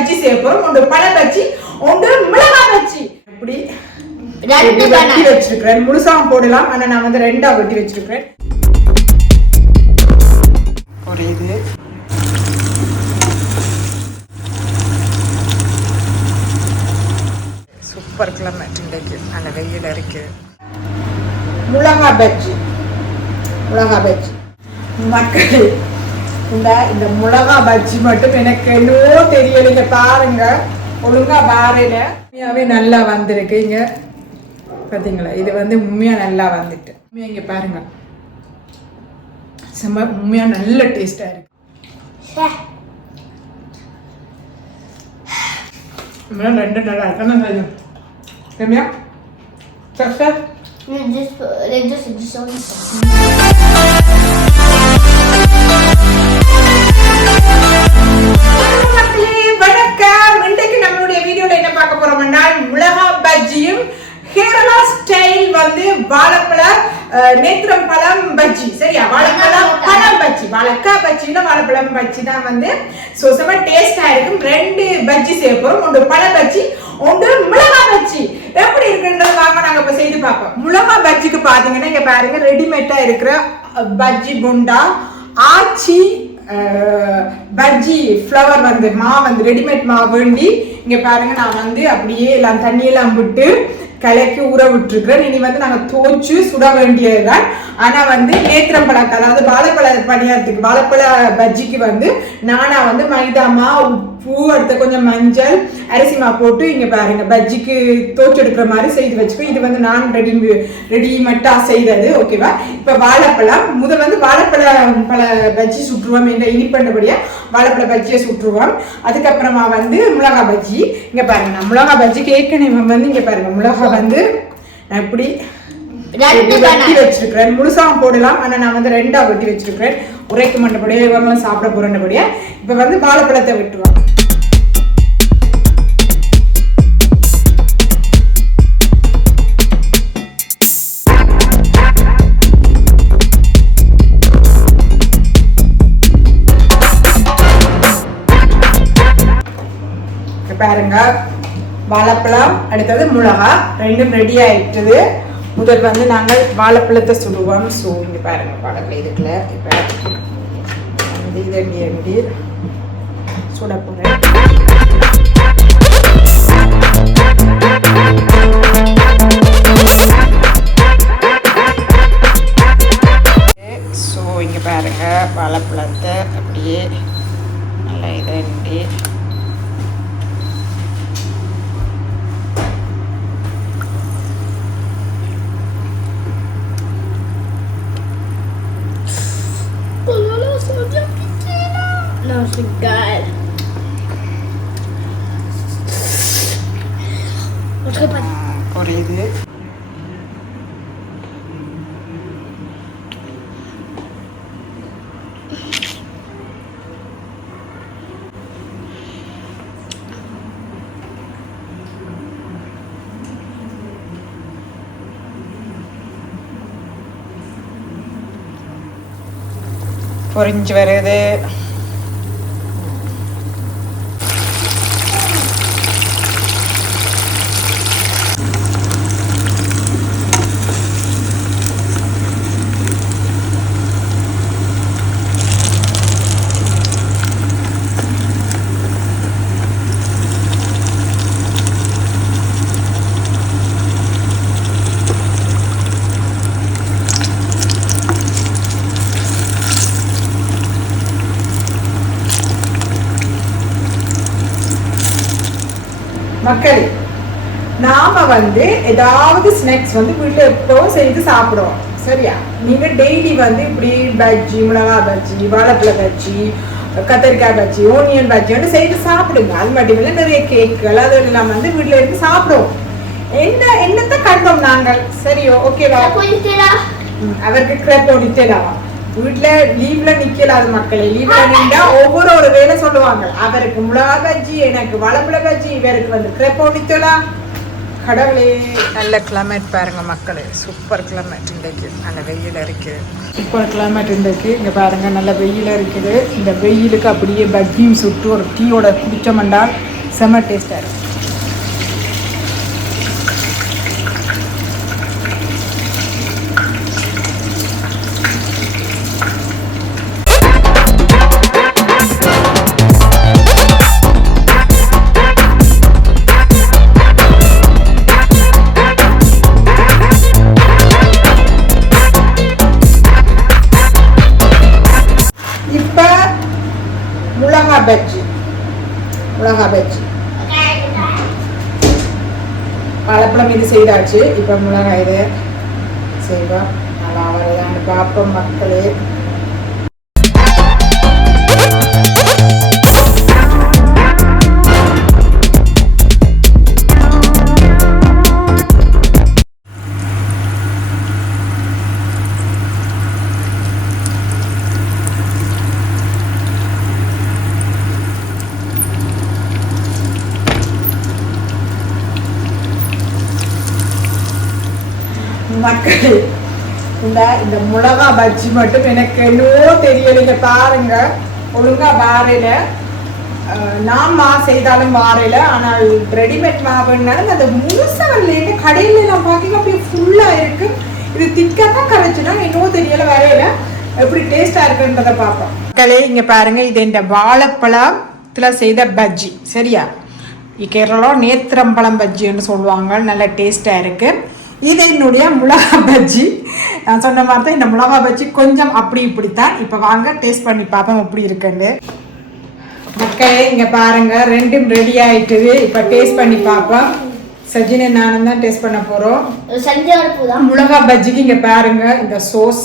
பஜ்ஜி சேர்ப்போம். ஒன்று பழ பஜ்ஜி, ஒன்று மிளகாய் பஜ்ஜி. இப்படி வெட்டி வச்சிருக்கிறேன். முழுசாவும் போடலாம், ஆனா நான் வந்து ரெண்டா வெட்டி வச்சிருக்கிறேன். ஒரு இது சூப்பர் கிளைமேட் இன்றைக்கு, நல்ல வெயில் இருக்கு. மிளகாய் பஜ்ஜி, மிளகாய் பஜ்ஜி மக்கள், இந்த மிளகாய் பஜ்ஜி மட்டும் எனக்கு என்னவோ தெரியலைங்க. பாருங்க, ஒழுங்கா பாருங்க, உண்மையாவே நல்லா வந்திருக்கு. இங்க பார்த்தீங்களா, இது வந்து உண்மையா நல்லா வந்துட்டு. இங்க பாருங்க, செம்ம உண்மையா நல்ல டேஸ்டா இருக்கு. ரெண்டு நல்லா இருக்கு. ரம்யா சார் வணக்கம். இன்றைக்கு நம்மளுடைய வீடியோல என்ன பார்க்க போறோம்னா, மிளகாய் பஜ்ஜியும் கேரளா ஸ்டைல் வந்து வாழைப்பழ நேத்திரம் பழம் பஜ்ஜி. சரியா, வாழைப்பழம் பழம் பஜ்ஜி, வாழைக்காய் பஜ்ஜில வாழைப்பழம் பஜ்ஜி தான் வந்து சுத்தமா டேஸ்டா இருக்கும். ரெண்டு பஜ்ஜி சேர்ப்போம். ஒன்று பழ பஜ்ஜி, ஒன்று மிளகாய் பஜ்ஜி. எப்படி இருக்குன்றது வாங்க நாங்க இப்ப செய்து பார்ப்போம். மிளகாய் பஜ்ஜிக்கு பாத்தீங்கன்னா இங்க பாருங்க, ரெடிமேடா இருக்கிற பஜ்ஜி குண்டா, ஆச்சி பஜ்ஜி ஃப்ளவர் வந்து மாவு வந்து ரெடிமேட் மாவு வேண்டி இங்க பாருங்க, நான் வந்து அப்படியே எல்லாம் தண்ணியெல்லாம் விட்டு கலக்கி ஊற விட்டுருக்குறேன். இனி வந்து நாங்கள் தோச்சு சுட வேண்டியதுதான். ஆனால் வந்து நேத்திரம் பழக்கம், அதாவது வாழைப்பழ பணியாரத்துக்கு வாழைப்பழ பஜ்ஜிக்கு வந்து நானா வந்து மைதாமா, உப்பு, அடுத்த கொஞ்சம் மஞ்சள், அரிசிமா போட்டு இங்கே பாருங்க பஜ்ஜிக்கு தோச்சு எடுக்கிற மாதிரி செய்து வச்சுக்கோ. இது வந்து நான் ரெடிமேட்டா செய்தது. ஓகேவா, இப்போ வாழைப்பழம் முதல் வந்து பழ பஜ்ஜி சுற்றுவோம். இந்த இனிப்பண்டபடியா வாழைப்பழ பஜ்ஜியை சுற்றுவோம். அதுக்கப்புறமா வந்து மிளகாய் பஜ்ஜி. இங்கே பாருங்க, நான் மிளகாய் பஜ்ஜிக்கு ஏற்கனவே வந்து இங்கே பாருங்க மிளகாய் வந்து நான் இப்படி வெட்டி வச்சிருக்கிறேன். முழுசாவும் போடலாம், ஆனா நான் வந்து ரெண்டா வெட்டி வச்சிருக்கிறேன். உரைக்கு மண்டபடியா இவங்களும் சாப்பிட போறபடியா. இப்ப வந்து வாழைப்பழத்தை வெட்டுவோம். பாருங்க, வாழைப்பழம் அடுத்தது மிளகா ரெண்டும் ரெடி ஆயிட்டுது. முதல் வந்து நாங்கள் வாழைப்பழத்தை சுடுவோம். ஸோ இங்கே பாருங்க, வாழைப்பழம் இதுக்குள்ள இப்போ வந்து இதை எப்படி சுட போகிறேன். ஸோ இங்கே பாருங்க, வாழைப்பழத்தை அப்படியே நல்லா இதை geil. ஒரு இது பொரிஞ்சு வருது. மக்கள், நாம வந்து ஏதாவது ஸ்நாக்ஸ் வந்து வீட்டில் எப்பவும் செய்து சாப்பிடுவோம். சரியா, நீங்க டெய்லி வந்து இப்படி பஜ்ஜி, மிளகாய் பஜ்ஜி, வாழைப்பழ பஜ்ஜி, கத்திரிக்காய் பஜ்ஜி, ஓனியன் பஜ்ஜி வந்து செய்து சாப்பிடுங்க. அது மட்டும் இல்லை, நிறைய கேக்குகள் அதெல்லாம் வந்து வீட்டில் இருந்து சாப்பிடுவோம். என்னத்தை கண்டோம் நாங்கள். சரியோ, ஓகேவா? அவருக்கு கிரேப் ஒடிச்சலாவா வீட்டுல லீவ்ல நிக்கலாது மக்களே. லீவ்ல நின்றா ஒவ்வொரு வேலை சொல்லுவாங்க. அவருக்கு மிளகா பஜ்ஜி, எனக்கு வாழைப்பழ பஜ்ஜி, இவருக்கு வந்து கிரேப் ஒடிச்சலா, கடவுளே. நல்ல கிளைமேட் பாருங்க மக்களே, சூப்பர் கிளைமேட் இன்றைக்கு. நல்ல வெயில் இருக்குது, சூப்பர் கிளைமேட் இன்றைக்கு. இங்கே பாருங்க நல்ல வெயில் இருக்குது. இந்த வெயிலுக்கு அப்படியே பஜ்ஜியும் சுட்டு ஒரு டீயோட குடிச்சோம்னா செம்ம டேஸ்டாக இருக்கும். மிளகா பஜ்ஜி வாழைப்பழம் இது செய்தாச்சு. இப்போ மிளகாய் இது செய்வோம். நல்லா வருதான்னு பார்ப்போம் மக்களே. மக்கள் இந்த மிளகா பஜ்ஜி மட்டும் எனக்கு என்னவோ தெரியலைங்க. பாருங்க ஒழுங்கா வாரையில நான் செய்தாலும் வாரையில, ஆனால் ரெடிமேட் மாவுனாலும் அந்த முழுசவல்ல கடையில நான் பார்க்க அப்படியே ஃபுல்லா இருக்கு. இது திக்காதான் கரைச்சுனா என்னவோ தெரியல வரையில எப்படி டேஸ்டா இருக்குன்றதை பார்ப்போம். மக்களே இங்க பாருங்க, இது இந்த வாழைப்பழத்துல செய்த பஜ்ஜி சரியா. கேரளா நேத்திரம்பழம் பஜ்ஜின்னு சொல்லுவாங்க, நல்ல டேஸ்டா இருக்கு. இது என்னுடைய மிளகா பஜ்ஜி. நான் சொன்ன மாதிரி தான் இந்த மிளகா பஜ்ஜி கொஞ்சம் அப்படி இப்படித்தான். இப்போ வாங்க டேஸ்ட் பண்ணி பார்ப்போம் எப்படி இருக்குன்னு. மக்களே இங்கே பாருங்க ரெண்டும் ரெடி ஆயிட்டுது. இப்போ டேஸ்ட் பண்ணி பார்ப்போம். சஜினி நானும் தான் டேஸ்ட் பண்ண போகிறோம். மிளகா பஜ்ஜிக்கு இங்கே பாருங்க இந்த சோஸ்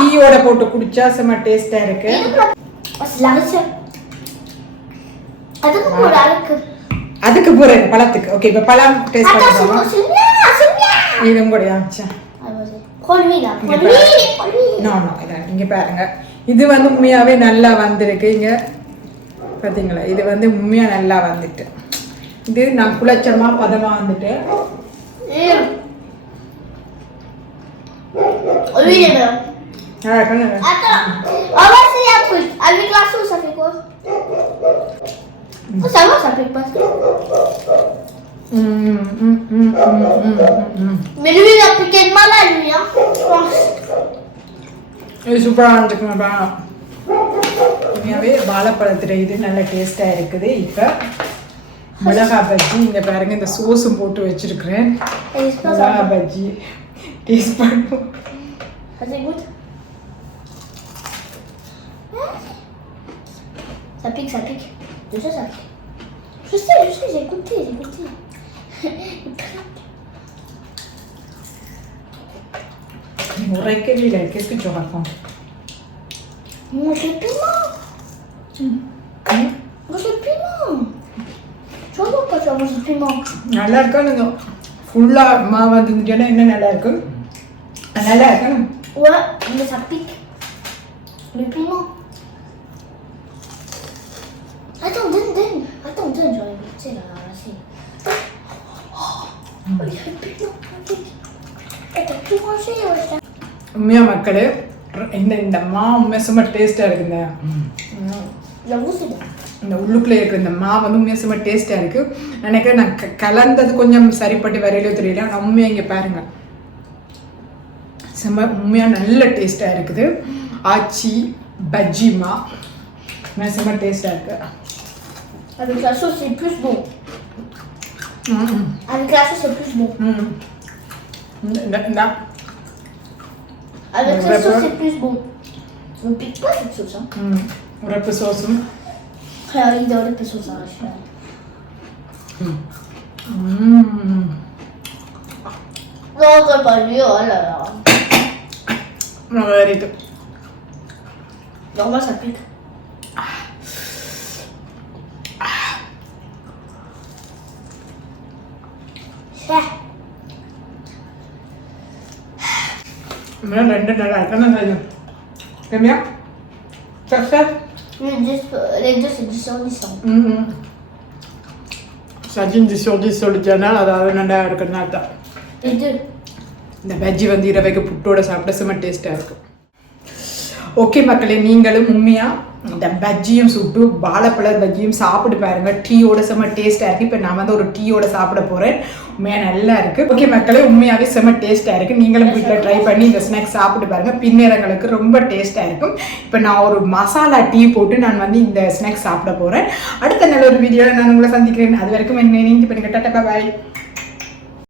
டீயோட போட்டு குடிச்சா செம்ம டேஸ்டா இருக்கு. அதுக்கு போறேன் பழத்துக்கு. ஓகே இப்போ பழம் டேஸ்ட் பண்ணுவோம். இதுவும் கூட இங்க பாருங்க, இது வந்து உண்மையாவே நல்லா வந்திருக்கு. இங்க பாத்தீங்களா, இது வந்து உண்மையா நல்லா வந்துட்டு. இது நான் குளச்சமா பதமா வந்துட்டு. Ça va, ça pique pas. Mais lui, il a piqué de mal à lui, hein. இது சூப்பராக இருந்துக்குமா. உண்மையாகவே வாழைப்பழத்துல இது நல்ல டேஸ்டாக இருக்குது. இப்போ மிளகா பஜ்ஜி இங்கே பாருங்க, இந்த சோஸும் போட்டு வச்சிருக்கிறேன். மிளகா பஜ்ஜி டேஸ்ட் பண்ணுவோம். Ça pique, ça pique. Je sais, ça pique. Je sais, j'ai goûté. Qu'est-ce que tu racontes? Manger le piment. Manger le piment. Tu vois pourquoi tu vas manger le piment? நல்லா இருக்கணும். ஃபுல்லா மாவு வந்துட்டேன்னா இன்னும் நல்லா இருக்கும். நல்லா இருக்கணும். Ouais, mais ça pique. Le piment. Attends, donne. J'aurais goûté là, c'est. Oh, il y a le piment. T'as tout mangé, ouais. உண்மையா மக்களே இந்த மாவு உண்மையா சும்மா டேஸ்டா இருக்குங்க. இந்த உள்ளுக்குள்ளே இருக்கிற இந்த மாவு வந்து உண்மையா சும்மா டேஸ்டா இருக்கு. நினைக்கிறேன் நான் கலந்தது கொஞ்சம் சரிப்பட்டு வரையிலோ தெரியல. ஆனால் உண்மையா இங்கே பாருங்க செம்ம உண்மையா நல்ல டேஸ்டா இருக்குது. ஆச்சி பஜ்ஜிமா செம்ம டேஸ்டா இருக்கு. Avec la sauce c'est plus bon. Avec la sauce c'est plus bon. Avec la sauce c'est plus bon. On pique pas cette sauce hein. Urepu sauce. Il a urepu sauce hein. Non, c'est pas lui, oh là là. Non, arrête. Normal ça pique. ரெண்டு நல்லா இருக்கு. T'aimes bien? Ça fait? Les deux c'est 10 sur 10. Sajin சொல்லிச்சனால அதாவது நல்லா இருக்கிறதுனால தான் இது இந்த பஜ்ஜி வந்து இரவைக்கு புட்டோட சாப்பிட செம்ம டேஸ்ட்டாக இருக்கும். ஓகே மக்களே, நீங்களும் உண்மையாக இந்த பஜ்ஜியும் சுட்டு வாழைப்பழ பஜ்ஜியும் சாப்பிட்டு பாருங்க. டீயோட செம்ம டேஸ்ட்டாக இருக்குது. இப்போ நான் வந்து ஒரு டீயோட சாப்பிட போகிறேன். உண்மையாக நல்லா இருக்குது. ஓகே மக்களே, உண்மையாகவே செம்ம டேஸ்ட்டாக இருக்குது. நீங்களும் வீட்டில் ட்ரை பண்ணி இந்த ஸ்நாக்ஸ் சாப்பிட்டு பாருங்கள். பின்னேரங்களுக்கு ரொம்ப டேஸ்ட்டாக இருக்கும். இப்போ நான் ஒரு மசாலா டீ போட்டு நான் வந்து இந்த ஸ்நாக்ஸ் சாப்பிட போகிறேன். அடுத்த நல்ல ஒரு வீடியோவில் நான் உங்களை சந்திக்கிறேன். அது வரைக்கும் என்ன நீங்க பண்ணுங்க. டாடா பாய்.